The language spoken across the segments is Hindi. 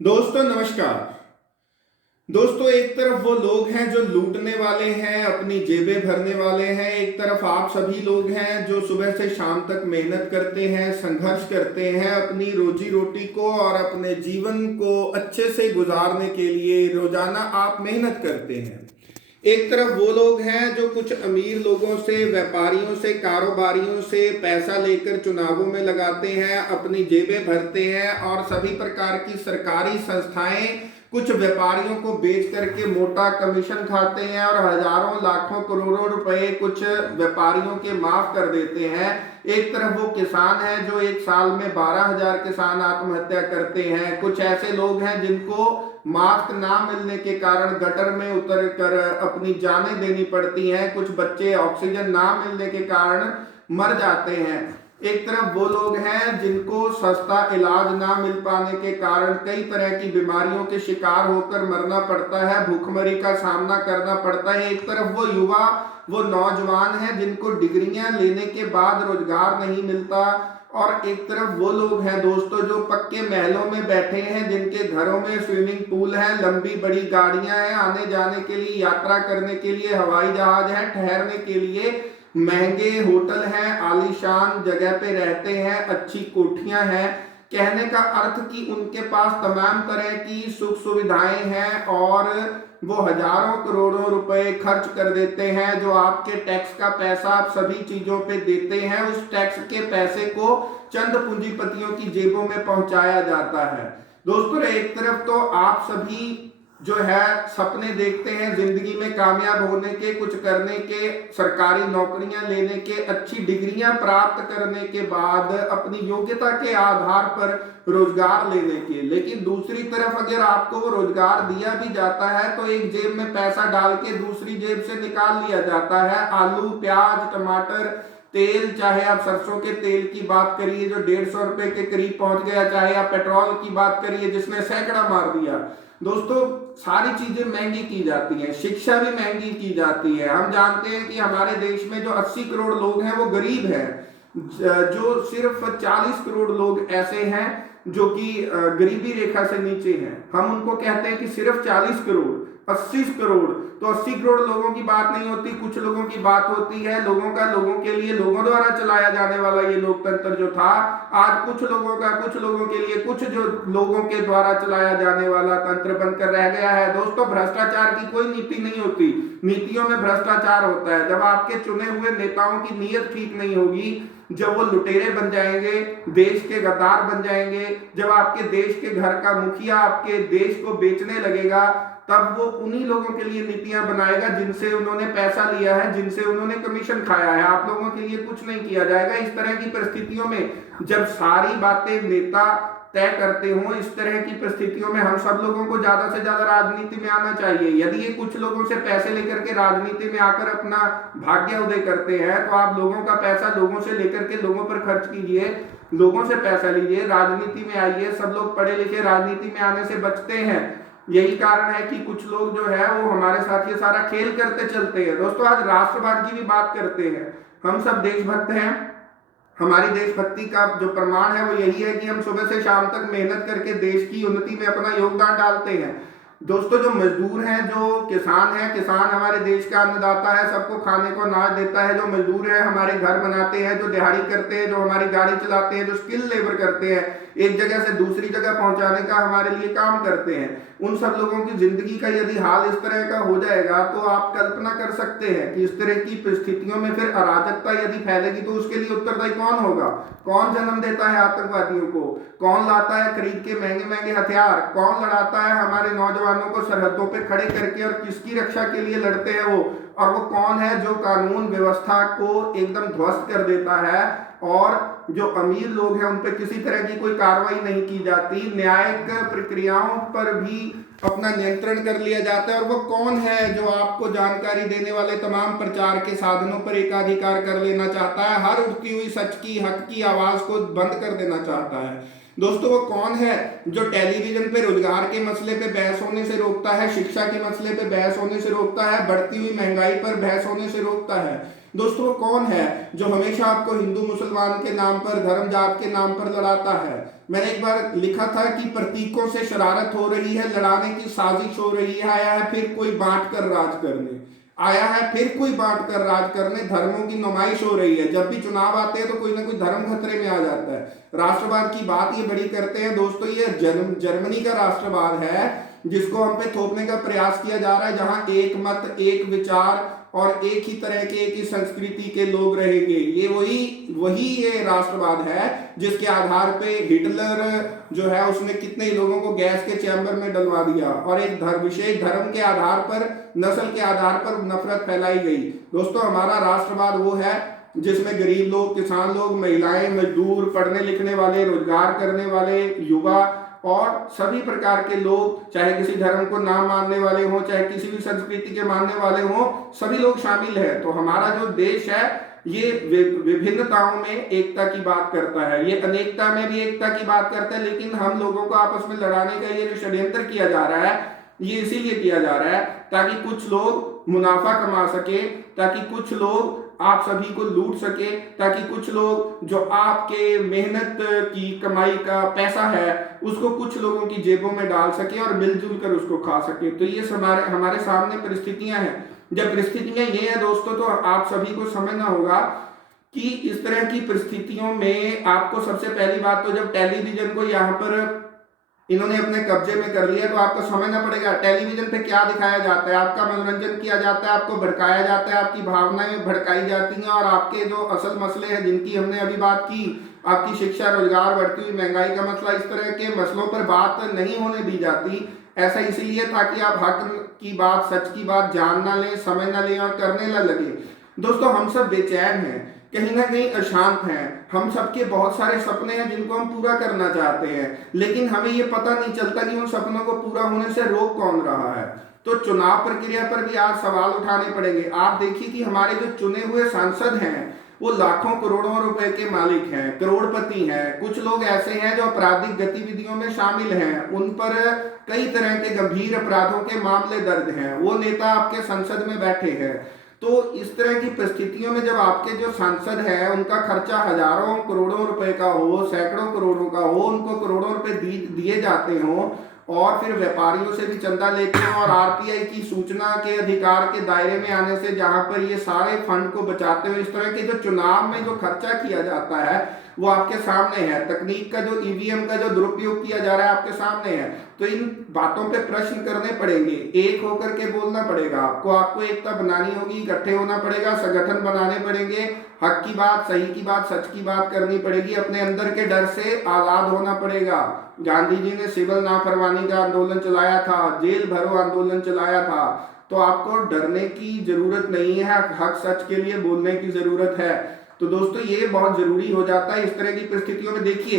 दोस्तों नमस्कार। दोस्तों, एक तरफ वो लोग हैं जो लूटने वाले हैं, अपनी जेबें भरने वाले हैं। एक तरफ आप सभी लोग हैं जो सुबह से शाम तक मेहनत करते हैं, संघर्ष करते हैं अपनी रोजी रोटी को और अपने जीवन को अच्छे से गुजारने के लिए रोजाना आप मेहनत करते हैं। एक तरफ वो लोग हैं जो कुछ अमीर लोगों से, व्यापारियों से, कारोबारियों से पैसा लेकर चुनावों में लगाते हैं, अपनी जेबें भरते हैं और सभी प्रकार की सरकारी संस्थाएं कुछ व्यापारियों को बेच करके मोटा कमीशन खाते हैं और हजारों लाखों करोड़ों रुपए कुछ व्यापारियों के माफ कर देते हैं। एक तरफ वो किसान है जो एक साल में 12,000 किसान आत्महत्या करते हैं। कुछ ऐसे लोग हैं जिनको मास्क ना मिलने के कारण गटर में उतर कर अपनी जानें देनी पड़ती हैं। कुछ बच्चे ऑक्सीजन ना मिलने के कारण मर जाते हैं। एक तरफ वो लोग हैं जिनको सस्ता इलाज ना मिल पाने के कारण कई तरह की बीमारियों के शिकार होकर मरना पड़ता है, भूखमरी का सामना करना पड़ता है। एक तरफ वो युवा, वो नौजवान हैं जिनको डिग्रियां लेने के बाद रोजगार नहीं मिलता और एक तरफ वो लोग हैं दोस्तों जो पक्के महलों में बैठे हैं, जिनके घरों में स्विमिंग पूल है, लंबी बड़ी गाड़ियां हैं, आने जाने के लिए, यात्रा करने के लिए हवाई जहाज है, ठहरने के लिए महंगे होटल हैं, आलीशान जगह पे रहते हैं, अच्छी कोठियां हैं। कहने का अर्थ कि उनके पास तमाम तरह की सुख सुविधाएं हैं और वो हजारों करोड़ों रुपए खर्च कर देते हैं। जो आपके टैक्स का पैसा आप सभी चीजों पे देते हैं, उस टैक्स के पैसे को चंद पूंजीपतियों की जेबों में पहुंचाया जाता है। दोस्तों, एक तरफ तो आप सभी जो है सपने देखते हैं जिंदगी में कामयाब होने के, कुछ करने के, सरकारी नौकरियां लेने के, अच्छी डिग्रियां प्राप्त करने के बाद अपनी योग्यता के आधार पर रोजगार लेने के। लेकिन दूसरी तरफ अगर आपको वो रोजगार दिया भी जाता है तो एक जेब में पैसा डाल के दूसरी जेब से निकाल लिया जाता है। आलू, प्याज, टमाटर, तेल, चाहे आप सरसों के तेल की बात करिए जो 150 रुपए के करीब पहुंच गया, चाहे आप पेट्रोल की बात करिए जिसने सैकड़ा मार दिया। दोस्तों, सारी चीजें महंगी की जाती हैं, शिक्षा भी महंगी की जाती है। हम जानते हैं कि हमारे देश में जो 80 करोड़ लोग हैं वो गरीब हैं, जो सिर्फ 40 करोड़ लोग ऐसे हैं जो कि गरीबी रेखा से नीचे हैं। हम उनको कहते हैं कि सिर्फ 40 करोड़, 80 करोड़। तो 80 करोड़ लोगों की बात नहीं होती, कुछ लोगों की बात होती है। लोगों का, लोगों के लिए, लोगों द्वारा चलाया जाने वाला ये लोकतंत्र जो था, आज कुछ लोगों का, कुछ लोगों के लिए, कुछ जो लोगों के द्वारा चलाया जाने वाला तंत्र बनकर रह गया है। दोस्तों, भ्रष्टाचार की कोई नीति नहीं होती, नीतियों में भ्रष्टाचार होता है। जब आपके चुने हुए नेताओं की नीयत ठीक नहीं होगी, जब वो लुटेरे बन जाएंगे, देश के गद्दार बन जाएंगे, जब आपके देश के घर का मुखिया आपके देश को बेचने लगेगा, तब वो उन्हीं लोगों के लिए नीतियां बनाएगा जिनसे उन्होंने पैसा लिया है, जिनसे उन्होंने कमीशन खाया है। आप लोगों के लिए कुछ नहीं किया जाएगा। इस तरह की परिस्थितियों में जब सारी बातें नेता तय करते हों, इस तरह की परिस्थितियों में हम सब लोगों को ज्यादा से ज्यादा राजनीति में आना चाहिए। यदि ये कुछ लोगों से पैसे लेकर के राजनीति में आकर अपना भाग्य उदय करते हैं तो आप लोगों का पैसा लोगों से लेकर के लोगों पर खर्च कीजिए, लोगों से पैसा लीजिए, राजनीति में आइए। सब लोग पढ़े लिखे राजनीति में आने से बचते हैं। यही कारण है कि कुछ लोग जो है वो हमारे साथ ये सारा खेल करते चलते हैं। दोस्तों, आज राष्ट्रवाद की भी बात करते हैं। हम सब देशभक्त हैं। हमारी देशभक्ति का जो प्रमाण है वो यही है कि हम सुबह से शाम तक मेहनत करके देश की उन्नति में अपना योगदान डालते हैं। दोस्तों, जो मजदूर हैं, जो किसान है, किसान हमारे देश का अन्नदाता है, सबको खाने को अनाज देता है। जो मजदूर है, हमारे घर बनाते हैं, जो दिहाड़ी करते हैं, जो हमारी गाड़ी चलाते हैं, जो स्किल लेबर करते हैं, एक जगह से दूसरी जगह पहुंचाने का हमारे लिए काम करते हैं, उन सब लोगों की जिंदगी का यदि हाल इस तरह का हो जाएगा तो आप कल्पना कर सकते हैं कि इस तरह की परिस्थितियों में फिर अराजकता यदि फैलेगी तो उसके लिए उत्तरदायी कौन होगा? कौन जन्म देता है आतंकवादियों को? कौन लाता है खरीद के महंगे महंगे हथियार? कौन लड़ाता है हमारे नौजवानों को सरहदों पे खड़े करके और किसकी रक्षा के लिए लड़ते हैं वो? और वो कौन है जो कानून व्यवस्था को एकदम ध्वस्त कर देता है और जो अमीर लोग हैं उन पर किसी तरह की कोई कार्रवाई नहीं की जाती, न्यायिक प्रक्रियाओं पर भी अपना नियंत्रण कर लिया जाता है? और वो कौन है जो आपको जानकारी देने वाले तमाम प्रचार के साधनों पर एकाधिकार कर लेना चाहता है, हर उठती हुई सच की, हक की आवाज को बंद कर देना चाहता है? दोस्तों, वो कौन है जो टेलीविजन पे रोजगार के मसले पे बहस होने से रोकता है, शिक्षा के मसले पे बहस होने से रोकता है, बढ़ती हुई महंगाई पर बहस होने से रोकता है? दोस्तों वो कौन है जो हमेशा आपको हिंदू मुसलमान के नाम पर, धर्म जात के नाम पर लड़ाता है? मैंने एक बार लिखा था कि प्रतीकों से शरारत हो रही है, लड़ाने की साजिश हो रही है, आया है फिर कोई बांट कर राज करने, आया है फिर कोई बांट कर राज करने, धर्मों की नुमाइश हो रही है। जब भी चुनाव आते हैं तो कोई ना कोई धर्म खतरे में आ जाता है। राष्ट्रवाद की बात ये बड़ी करते हैं दोस्तों, ये जर्मनी का राष्ट्रवाद है जिसको हम पे थोपने का प्रयास किया जा रहा है, जहां एक मत, एक विचार और एक ही तरह के, एक ही संस्कृति के लोग रहेंगे। ये वही ये राष्ट्रवाद है जिसके आधार पे हिटलर जो है उसने कितने लोगों को गैस के चैम्बर में डलवा दिया और एक विशेष धर्म के आधार पर, नस्ल के आधार पर नफरत फैलाई गई। दोस्तों हमारा राष्ट्रवाद वो है जिसमें गरीब लोग, किसान लोग, महिलाएं, मजदूर, पढ़ने लिखने वाले, रोजगार करने वाले, युवा और सभी प्रकार के लोग, चाहे किसी धर्म को ना मानने वाले हों, चाहे किसी भी संस्कृति के मानने वाले हों, सभी लोग शामिल हैं। तो हमारा जो देश है ये विभिन्नताओं में एकता की बात करता है, ये अनेकता में भी एकता की बात करता है। लेकिन हम लोगों को आपस में लड़ाने का ये जो षड्यंत्र किया जा रहा है ये इसीलिए किया जा रहा है ताकि कुछ लोग मुनाफा कमा सके, ताकि कुछ लोग आप सभी को लूट सके, ताकि कुछ लोग जो आपके मेहनत की कमाई का पैसा है उसको कुछ लोगों की जेबों में डाल सके और मिलजुल कर उसको खा सके। तो ये हमारे सामने परिस्थितियां हैं। जब परिस्थितियां ये हैं दोस्तों तो आप सभी को समझना होगा कि इस तरह की परिस्थितियों में आपको सबसे पहली बात तो जब टेलीविजन को यहाँ पर इन्होंने अपने कब्जे में कर लिया तो आपको समझना पड़ेगा टेलीविजन पे क्या दिखाया जाता है। आपका मनोरंजन किया जाता है, आपको भड़काया जाता है, आपकी भावनाएं भड़काई जाती हैं और आपके जो असल मसले हैं जिनकी हमने अभी बात की, आपकी शिक्षा, रोजगार, बढ़ती हुई महंगाई का मसला, इस तरह के मसलों पर बात नहीं होने दी जाती। ऐसा इसीलिए ताकि आप हक की बात, सच की बात जान ना लें, समझ ना लें और करने ना लगे। दोस्तों हम सब बेचैन हैं, कहीं ना कहीं अशांत हैं, हम सबके बहुत सारे सपने हैं जिनको हम पूरा करना चाहते हैं, लेकिन हमें ये पता नहीं चलता कि उन सपनों को पूरा होने से रोक कौन रहा है। तो चुनाव प्रक्रिया पर भी आज सवाल उठाने पड़ेंगे। आप देखिए कि हमारे जो चुने हुए सांसद हैं वो लाखों करोड़ों रुपए के मालिक हैं, करोड़पति हैं। कुछ लोग ऐसे हैं जो आपराधिक गतिविधियों में शामिल हैं, उन पर कई तरह के गंभीर अपराधों के मामले दर्ज हैं, वो नेता आपके संसद में बैठे हैं। तो इस तरह की परिस्थितियों में जब आपके जो सांसद हैं उनका खर्चा हजारों करोड़ों रुपए का हो, सैकड़ों करोड़ों का हो, उनको करोड़ों रुपए दिए जाते हों और फिर व्यापारियों से भी चंदा लेते हैं और आरटीआई की सूचना के अधिकार के दायरे में आने से जहां पर ये सारे फंड को बचाते हुए इस तरह के जो चुनाव में जो खर्चा किया जाता है वो आपके सामने है। तकनीक का जो ईवीएम का जो दुरुपयोग किया जा रहा है आपके सामने है। तो इन बातों पे प्रश्न करने पड़ेंगे, एक होकर के बोलना पड़ेगा आपको एकता बनानी होगी, इकट्ठे होना पड़ेगा, संगठन बनाने पड़ेंगे, हक की बात, सही की बात, सच की बात करनी पड़ेगी, अपने अंदर के डर से आजाद होना पड़ेगा। गांधी जी ने सिविल नाफरमानी का आंदोलन चलाया था, जेल भरो आंदोलन चलाया था, तो आपको डरने की जरूरत नहीं है, हक सच के लिए बोलने की जरूरत है। तो दोस्तों ये बहुत जरूरी हो जाता है इस तरह की परिस्थितियों में। देखिए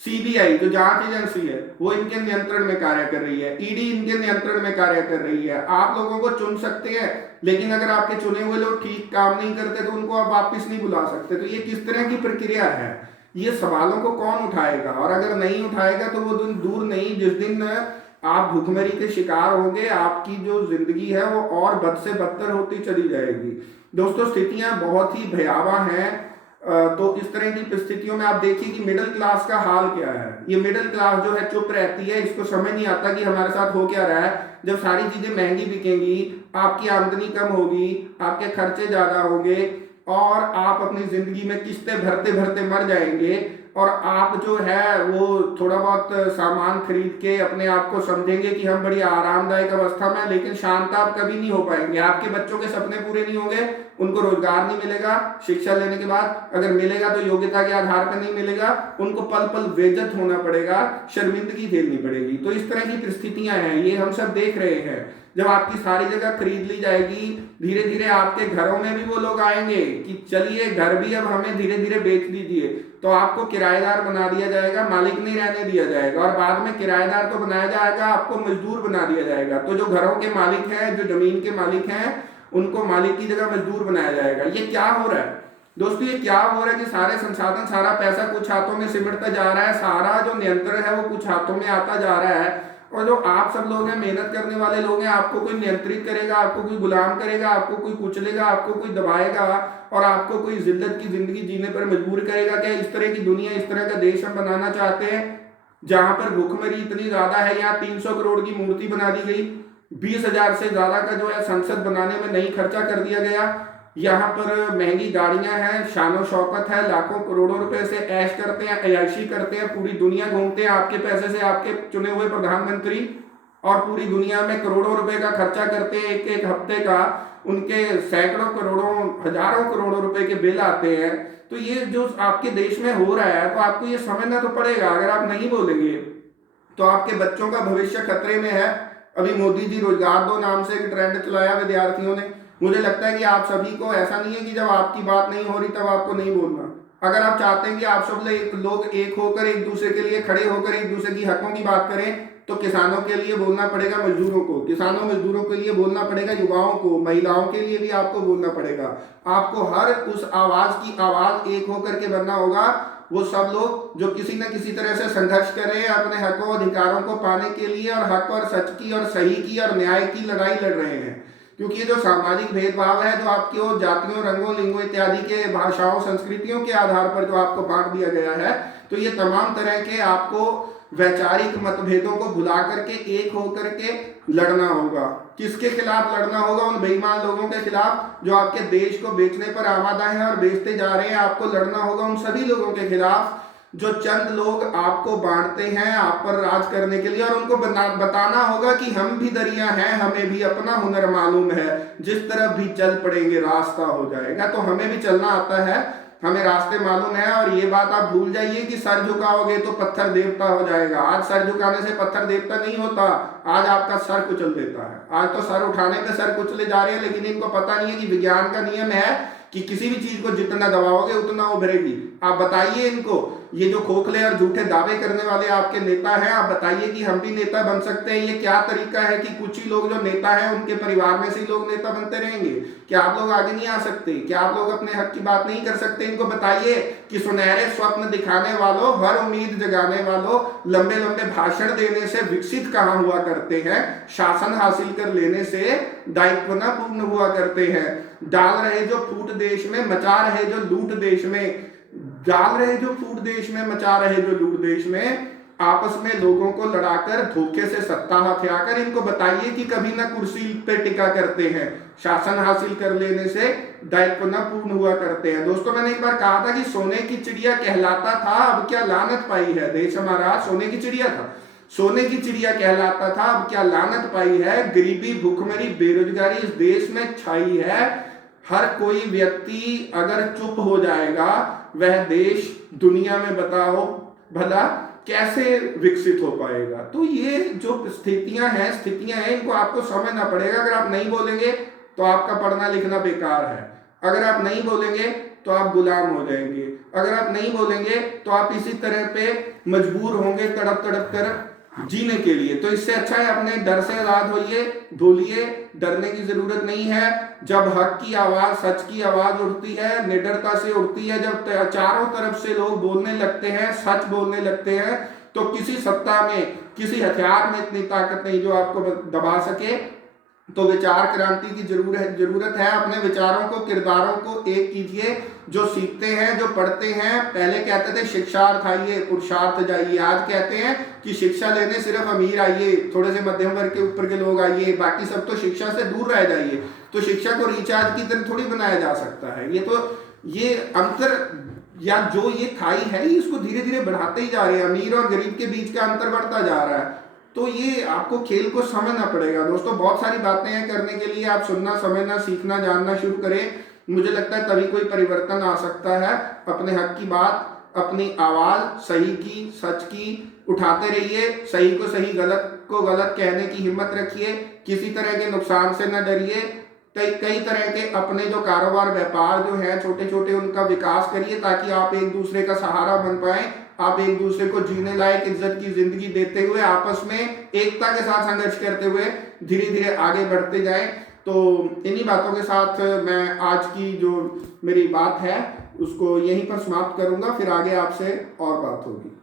सीबीआई जो जांच एजेंसी है वो इनके नियंत्रण में कार्य कर रही है, ईडी इनके नियंत्रण में कार्य कर रही है। आप लोगों को चुन सकते हैं लेकिन अगर आपके चुने हुए लोग ठीक काम नहीं करते तो उनको आप वापस नहीं बुला सकते। तो ये किस तरह की प्रक्रिया है, ये सवालों को कौन उठाएगा? और अगर नहीं उठाएगा तो वो दिन दूर नहीं जिस दिन आप भुखमरी के शिकार होंगे, आपकी जो जिंदगी है वो और बद से बदतर होती चली जाएगी। दोस्तों स्थितियां बहुत ही भयावह हैं। तो इस तरह की परिस्थितियों में आप देखिए कि मिडिल क्लास का हाल क्या है। ये मिडिल क्लास जो है चुप रहती है, इसको समझ नहीं आता कि हमारे साथ हो क्या रहा है। जब सारी चीजें महंगी बिकेंगी, आपकी आमदनी कम होगी, आपके खर्चे ज्यादा होंगे और आप अपनी जिंदगी में किस्तें भरते भरते मर जाएंगे और आप जो है वो थोड़ा बहुत सामान खरीद के अपने आप को समझेंगे कि हम बड़ी आरामदायक अवस्था में, लेकिन शांत आप कभी नहीं हो पाएंगे। आपके बच्चों के सपने पूरे नहीं होंगे, उनको रोजगार नहीं मिलेगा, शिक्षा लेने के बाद अगर मिलेगा तो योग्यता के आधार पर नहीं मिलेगा, उनको पल पल बेइज्जत होना पड़ेगा, शर्मिंदगी झेलनी पड़ेगी। तो इस तरह की परिस्थितियां हैं, ये हम सब देख रहे हैं। जब आपकी सारी जगह खरीद ली जाएगी, धीरे धीरे आपके घरों में भी वो लोग आएंगे कि चलिए घर भी अब हमें धीरे धीरे बेच दीजिए, तो आपको किराएदार बना दिया जाएगा, मालिक नहीं रहने दिया जाएगा और बाद में किराएदार तो बनाया जाएगा, आपको मजदूर बना दिया जाएगा। तो जो घरों के मालिक हैं, जो जमीन के मालिक हैं, उनको मालिक की जगह मजदूर बनाया जाएगा। ये क्या हो रहा है दोस्तों? ये क्या हो रहा है कि सारे संसाधन, सारा पैसा कुछ हाथों में सिमटता जा रहा है, सारा जो नियंत्रण है वो कुछ हाथों में आता जा रहा है और जो आप सब लोग हैं, मेहनत करने वाले लोग हैं, आपको कोई नियंत्रित करेगा, आपको कोई गुलाम करेगा, आपको कोई कुचलेगा, आपको कोई दबाएगा और आपको कोई जिल्लत की जिंदगी जीने पर मजबूर करेगा क्या? इस तरह की दुनिया, इस तरह का देश हम बनाना चाहते हैं जहां पर भूखमरी इतनी ज्यादा है? यहाँ 300 करोड़ की मूर्ति बना दी गई, 20,000 से ज्यादा का जो है संसद बनाने में नहीं खर्चा कर दिया गया, यहाँ पर महंगी गाड़ियां हैं, शानो शौकत है, लाखों करोड़ों रुपए से ऐश करते हैं, अयाशी करते हैं, पूरी दुनिया घूमते हैं आपके पैसे से, आपके चुने हुए प्रधानमंत्री, और पूरी दुनिया में करोड़ों रुपए का खर्चा करते हैं। एक एक हफ्ते का उनके सैकड़ों करोड़ों हजारों करोड़ों रुपए के बिल आते हैं। तो ये जो आपके देश में हो रहा है, तो आपको ये समझना तो पड़ेगा। अगर आप नहीं बोलेंगे तो आपके बच्चों का भविष्य खतरे में है। अभी मोदी जी रोजगार दो नाम से एक ट्रेंड चलाया विद्यार्थियों ने। मुझे लगता है कि आप सभी को, ऐसा नहीं है कि जब आपकी बात नहीं हो रही तब आपको नहीं बोलना। अगर आप चाहते हैं कि आप सब लोग एक होकर एक दूसरे के लिए खड़े होकर एक दूसरे की हकों की बात करें, तो किसानों के लिए बोलना पड़ेगा, मजदूरों को, किसानों मजदूरों के लिए बोलना पड़ेगा, युवाओं को, महिलाओं के लिए भी आपको बोलना पड़ेगा। आपको हर उस आवाज की आवाज एक होकर के बनना होगा। वो सब लोग जो किसी न किसी तरह से संघर्ष कर रहे हैं अपने हकों अधिकारों को पाने के लिए, और हक और सच की और सही की और न्याय की लड़ाई लड़ रहे हैं। क्योंकि ये जो सामाजिक भेदभाव है, जो आपको जातियों, रंगों, लिंगों इत्यादि के, भाषाओं, संस्कृतियों के आधार पर जो आपको बांट दिया गया है, तो ये तमाम तरह के आपको वैचारिक मतभेदों को भुला करके एक होकर के लड़ना होगा। किसके खिलाफ लड़ना होगा? उन बेईमान लोगों के खिलाफ जो आपके देश को बेचने पर आमादा है और बेचते जा रहे हैं। आपको लड़ना होगा उन सभी लोगों के खिलाफ जो चंद लोग आपको बांटते हैं आप पर राज करने के लिए, और उनको बताना होगा कि हम भी दरिया हैं, हमें भी अपना हुनर मालूम है, जिस तरफ भी चल पड़ेंगे रास्ता हो जाएगा। तो हमें भी चलना आता है, हमें रास्ते मालूम है। और ये बात आप भूल जाइए कि सर झुकाओगे तो पत्थर देवता हो जाएगा। आज सर झुकाने से पत्थर देवता नहीं होता, आज आपका सर कुचल देता है। आज तो सर उठाने पे सर कुचले जा रहे हैं, लेकिन इनको पता नहीं है कि विज्ञान का नियम है कि किसी भी चीज को जितना दबाओगे उतना उभरेगी। आप बताइए इनको, ये जो खोखले और झूठे दावे करने वाले आपके नेता हैं, आप बताइए कि हम भी नेता बन सकते हैं। ये क्या तरीका है कि कुछ ही लोग जो नेता हैं उनके परिवार में से ही लोग नेता बनते रहेंगे? क्या आप लोग आगे नहीं आ सकते? क्या आप लोग अपने हक की बात नहीं कर सकते? इनको बताइए कि सुनहरे स्वप्न दिखाने वालों, हर उम्मीद जगाने वालों, लंबे लंबे भाषण देने से विकसित कहाँ हुआ करते हैं, शासन हासिल कर लेने से दायित्व न पूर्ण हुआ करते हैं। डाल रहे जो फूट देश में, मचा रहे जो लूट देश में, डाल रहे जो फूट देश में, मचा रहे जो लूट देश में, आपस में लोगों को लड़ाकर धोखे से सत्ता हथियाकर इनको बताइए कि कभी ना कुर्सी पे टिका करते हैं, शासन हासिल कर लेने से दायित्व न पूर्ण हुआ करते हैं। दोस्तों, मैंने एक बार कहा था कि सोने की चिड़िया कहलाता था, अब क्या लानत पाई है। देश हमारा सोने की चिड़िया था, सोने की चिड़िया कहलाता था, अब क्या लानत पाई है। गरीबी, भूखमरी, बेरोजगारी इस देश में छाई है। हर कोई व्यक्ति अगर चुप हो जाएगा, वह देश दुनिया में बताओ भला कैसे विकसित हो पाएगा। तो ये जो स्थितियां हैं, इनको आपको समझना पड़ेगा। अगर आप नहीं बोलेंगे तो आपका पढ़ना लिखना बेकार है। अगर आप नहीं बोलेंगे तो आप गुलाम हो जाएंगे। अगर आप नहीं बोलेंगे तो आप इसी तरह पे मजबूर होंगे तड़प तड़प कर जीने के लिए। तो इससे अच्छा है अपने डर से आजाद होइए, भूलिए, डरने की जरूरत नहीं है। जब हक की आवाज, सच की आवाज उठती है, निडरता से उठती है, जब चारों तरफ से लोग बोलने लगते हैं, सच बोलने लगते हैं, तो किसी सत्ता में, किसी हथियार में इतनी ताकत नहीं जो आपको दबा सके। तो विचार क्रांति की जरूरत है। अपने विचारों को, किरदारों को एक कीजिए। जो सीखते हैं, जो पढ़ते हैं, पहले कहते थे शिक्षार्थ आइए, पुरुषार्थ जाइए। आज कहते हैं कि शिक्षा लेने सिर्फ अमीर आइए, थोड़े से मध्यम वर्ग के ऊपर के लोग आइए, बाकी सब तो शिक्षा से दूर रह जाइए। तो शिक्षा को रिचार्ज की तरह थोड़ी बनाया जा सकता है। ये अंतर, या जो ये खाई है, इसको धीरे धीरे बढ़ाते ही जा रहे हैं। अमीर और गरीब के बीच का अंतर बढ़ता जा रहा है। तो ये आपको खेल को समझना पड़ेगा। दोस्तों, बहुत सारी बातें हैं करने के लिए। आप सुनना, समझना, सीखना, जानना शुरू करें। मुझे लगता है तभी कोई परिवर्तन आ सकता है। अपने हक की बात, अपनी आवाज सही की, सच की उठाते रहिए। सही को सही, गलत को गलत कहने की हिम्मत रखिए। किसी तरह के नुकसान से न डरिए। कई तरह के अपने जो कारोबार, व्यापार जो है छोटे छोटे, उनका विकास करिए, ताकि आप एक दूसरे का सहारा बन पाए। आप एक दूसरे को जीने लायक, इज्जत की जिंदगी देते हुए, आपस में एकता के साथ संघर्ष करते हुए धीरे धीरे आगे बढ़ते जाएं। तो इन्हीं बातों के साथ मैं आज की जो मेरी बात है उसको यहीं पर समाप्त करूंगा। फिर आगे आपसे और बात होगी।